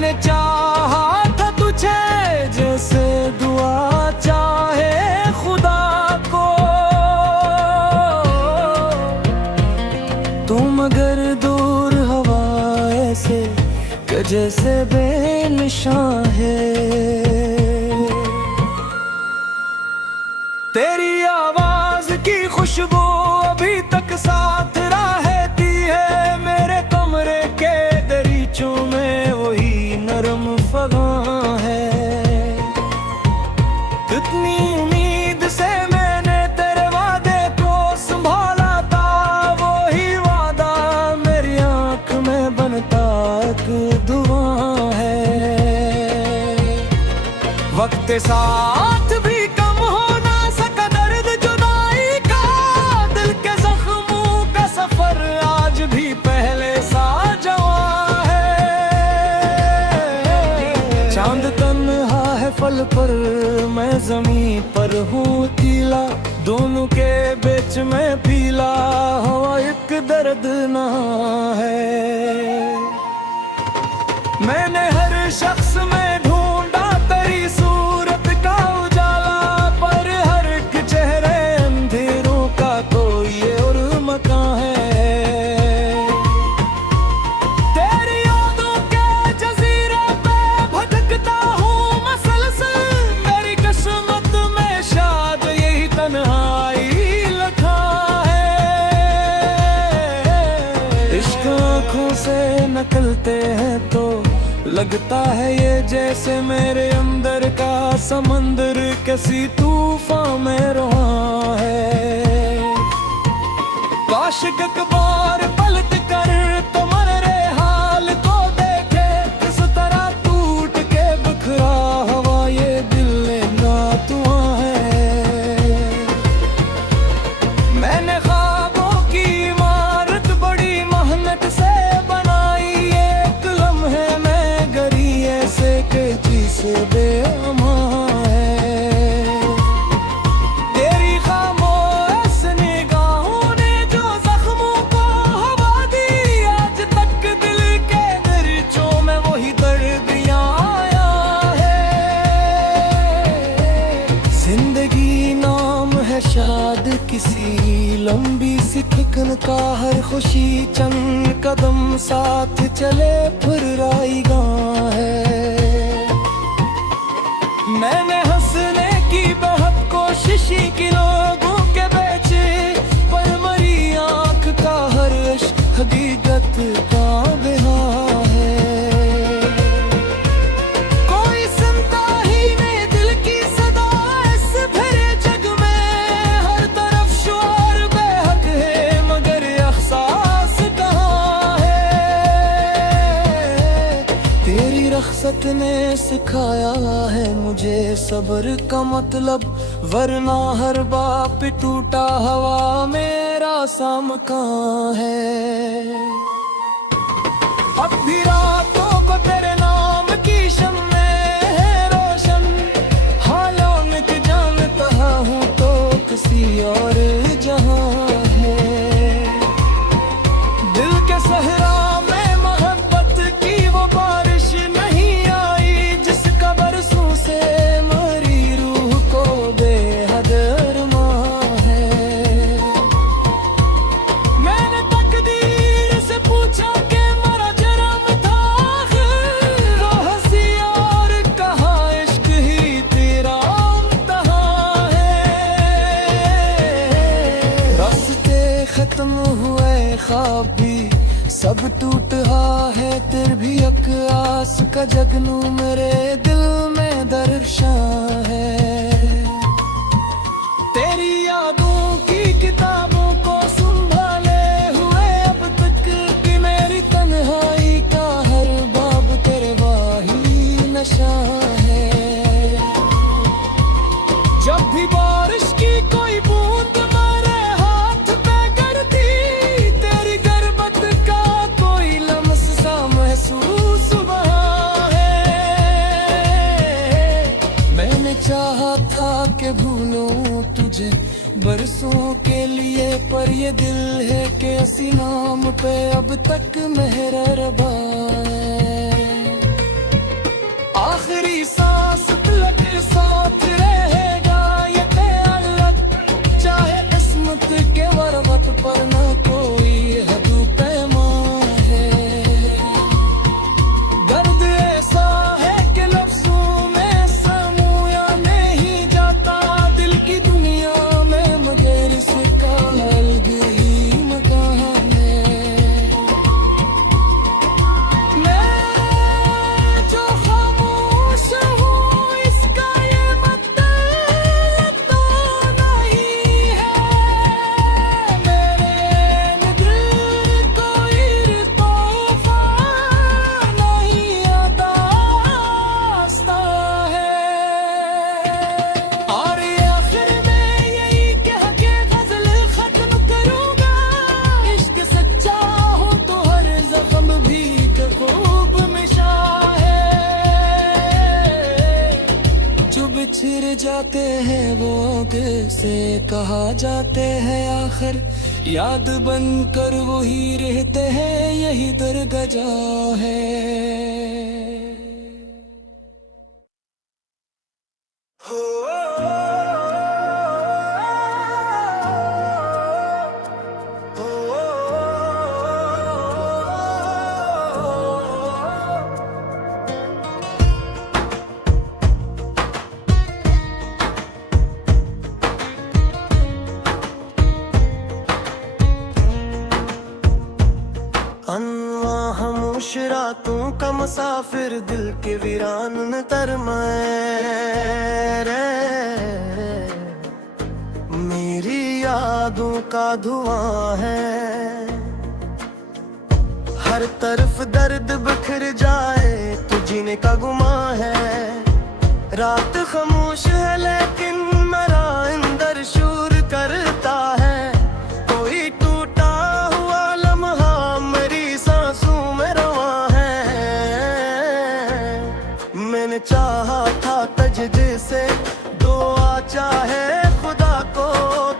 मैंने चाहा था तुझे जैसे दुआ चाहे खुदा को, तुम अगर दूर हवाए से कि जैसे बेनिशां है। तेरी आवाज की खुशबू अभी तक साथ रहती है मेरे कमरे के दरीचों में, वही नरम फगां है। इतनी उम्मीद से मैंने तेरे वादे को संभाला था, वही वादा मेरी आंख में बनता एक दुआ है। वक्त साथ भी कम हो ना सका दर्द जुदाई का, दिल के जख्मों का सफर आज भी पहले सा जवां है। चांद तन्हा है फल पर, मैं जमीन पर हूँ अकेला, दोनों के बीच में पीला हवा एक दर्द ना है। मैंने हर शख्स में ढूंढा तेरी सूरत का उजाला, पर हर एक चेहरे अंधेरों का कोई और मकान है। तेरी यादों के जजीरे पे भटकता हूँ मसलसल, मेरी किस्मत में शायद यही तन्हाई लिखा है। इश्क आँखों से निकलते हैं तो लगता है ये जैसे मेरे अंदर का समंदर किसी तूफान में रहा है। काश एक बार पलट कर तुम्हारे हाल को देखे, किस तरह टूट के बिखरा हवा ये दिल ना तुआ है। मैंने ख्वाबों की इमारत बड़ी मेहनत से बनाई, एक लम्हे में गरी ऐसे के जिसे बेअमान है। तेरी खामोश निगाहों ने जो जख्मों को हवा दी, आज तक दिल के दरीचों में वही दर्द आया है। जिंदगी नाम है शायद किसी लंबी सी ठिकन का, हर खुशी चंद कदम साथ चले फिर राईगा है। मैंने हंसने की बहुत कोशिश की लोगों के बेचे, पर मरी आंख का हर इश्क हकीकत का बेहा है। कोई सुनता ही नहीं दिल की सदा इस भरे जग में, हर तरफ शोर बेहक है मगर एहसास कहाँ है। तेरी रख्सत ने सिखाया है मुझे सब्र का मतलब, वरना हर बाप टूटा हवा मेरा साम कहाँ है। अब भी रातों को तेरे नाम की शम्में है रोशन, हालों में कि जानता हूँ तो किसी और जहां है। दिल के सहरा में मोहब्बत की वो बारिश नहीं आई, जिसका बरसों से मरी रूह को बेहद अरमान है। मैंने तकदीर से पूछा कि मेरा जन्म था आखिर, वो हंसी और कहा इश्क ही तेरा इम्तिहान है। रास्ते खत्म हुए ख्वाब भी सब टूटा है, तेरे भी एक आस का जगनू मेरे दिल में दर्शान है। तेरी यादों की किताबों को संभाले हुए अब तक की मेरी तन्हाई का हर बाब तेरे वाही नशा है। जब भी बारिश की कोई बूंद मेरे हाथ पे गिरती, तेरी गर्बत का कोई लम्स सा महसूस वहाँ है। मैंने चाहा था कि भूलूं तुझे बरसों के लिए, पर ये दिल है कि इसी नाम पे अब तक मेहरबान है। जाते हैं वो किससे कहा जाते हैं आखिर, याद बनकर वही रहते हैं, यही दरगजा है। रातों का मुसाफिर दिल के वीरान न तरमाए रे, मेरी यादों का धुआं है। हर तरफ दर्द बिखर जाए तो जीने का गुमां है। रात खामोश है लेकिन मेरा अंदर शूर करता है। कोई टूटा हुआ लम्हा मेरी सांसों में रवा है। मैंने चाहा था तुझे से दुआ चाहे खुदा को,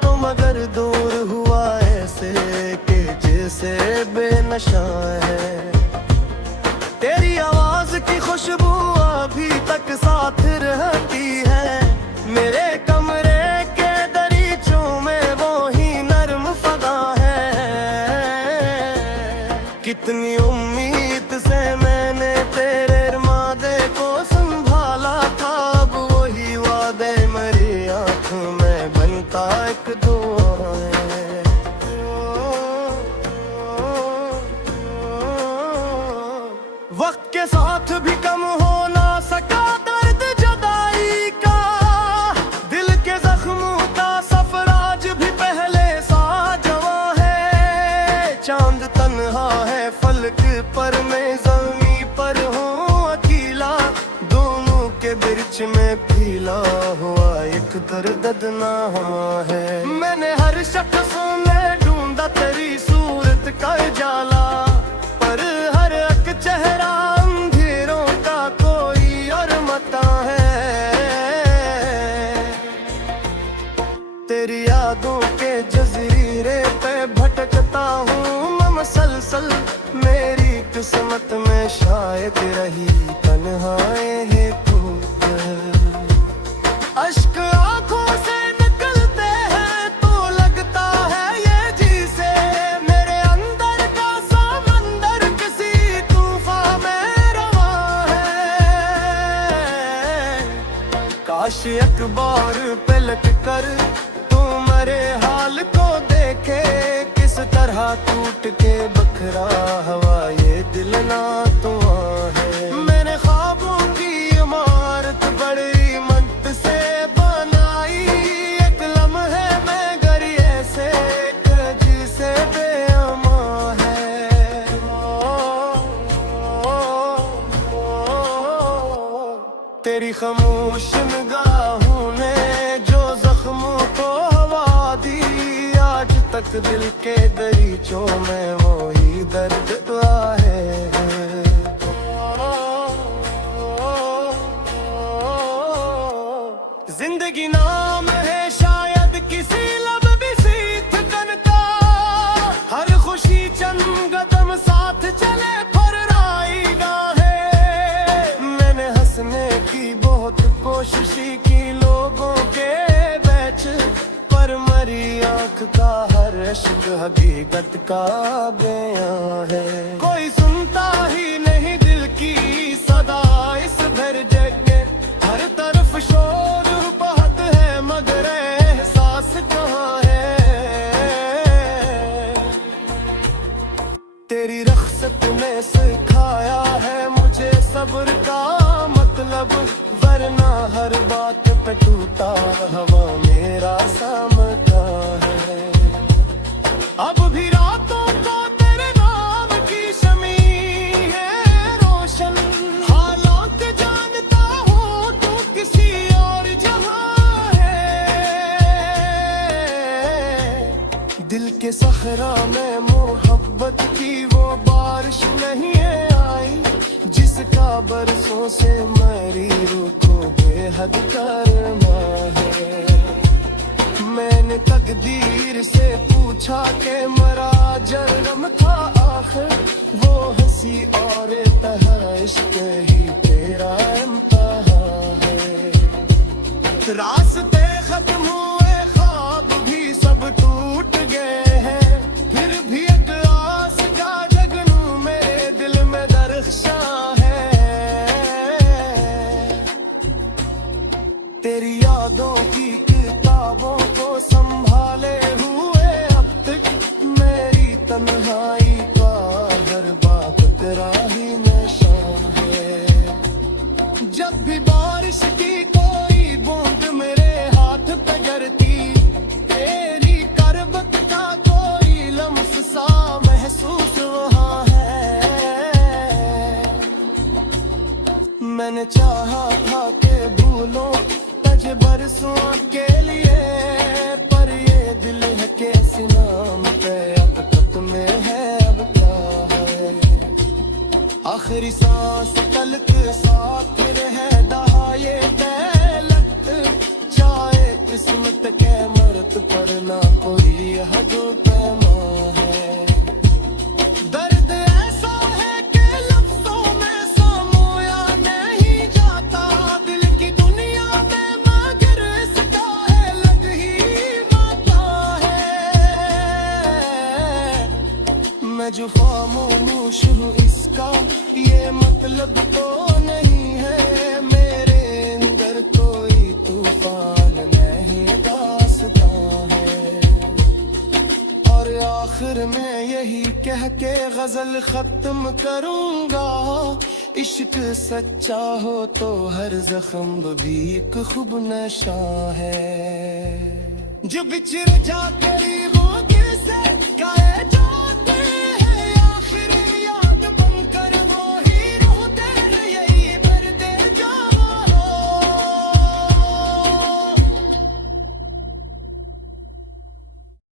तो मगर दूर हुआ ऐसे कि जैसे बेनशा है। तेरी आवाज की खुशबू अभी तक साथ रहती है। मेरे कमरे के दरीचों में वो ही नर्म फदा है। कितनी उम्मीद से मैंने तेरे इरादे को संभाला था, अब वही वादे मेरी आँख में बनता एक दुआ है। वक्त के साथ भी कम हो ना सका दर्द जुदाई का। दिल के जख्मों का सफर आज भी पहले सा जवां है। चांद तन्हा है फलक पर, मैं ज़मीं पर हूँ अकेला। दोनों के बीच में फैला हुआ एक दर्दनामा है। मैंने हर शख्स में ढूंढा तेरी सूरत का उजाला, पर हर एक चेहरा अंधेरों का कोई और मता है। तेरी यादों के जजीरे पे भटकता हूँ मैं मसलसल। मेरी किस्मत में शायद रही तन्हाई है तू। अश्क आंखों से निकलते हैं तो लगता है ये जी से। मेरे अंदर का समंदर किसी तूफान में रवा है। काश एक बार पलट कर तू मेरे हाल को देखे, किस तरह टूट के बखरा हवा ये दिल ना तू है। मैंने ख्वाबों की इमारत बड़ी मत से बनाई। एक लम्हे में गरी ऐसे जिसे बेअमा है। तेरी खामोश निगाहों ने जो जख्मों को हवा दी, आज तक दिल के दरीचों में वो ही दर्द है। जिंदगी नाम है शायद किसी लब भी सीख करता। हर खुशी चंद कदम साथ चले फर्राएगा है। मैंने हंसने की बहुत कोशिश की लोगों के बैच, पर मरी आँख का हर इश्क हकीकत का बयां है। कोई सुनता ही नहीं दिल की सदा इस भर जग में। हर तरफ शोर बहुत है मगर एहसास कहाँ है। तेरी रख्सत ने सिखाया है मुझे सब्र का मतलब, वरना हर बात पे टूटा हवा मेरा समझता है। अब भी रातों को तेरे नाम की शमी है रोशन। हालात जानता हूँ तू किसी और जहां है। दिल के सहरा में मोहब्बत की वो बारिश नहीं आई, जिसका बरसों से मेरी रूह को बेहद करना आखिरी सांस तलक साथ रहे दहाए तलक चाहे किस्मत के मर्द पर ना कोई हद पैमा है दर्द ऐसा है कि लफ्जों में समोया नहीं जाता दिल की दुनिया में मगर इसका है लग ही माता है मैं जो खामोश हूँ इसका ये मतलब तो नहीं है मेरे अंदर कोई तूफान नहीं दास्तां है और आखिर में यही कह के गजल खत्म करूंगा इश्क सच्चा हो तो हर जख्म भी एक खूब नशा है जो बिछड़ जा करीब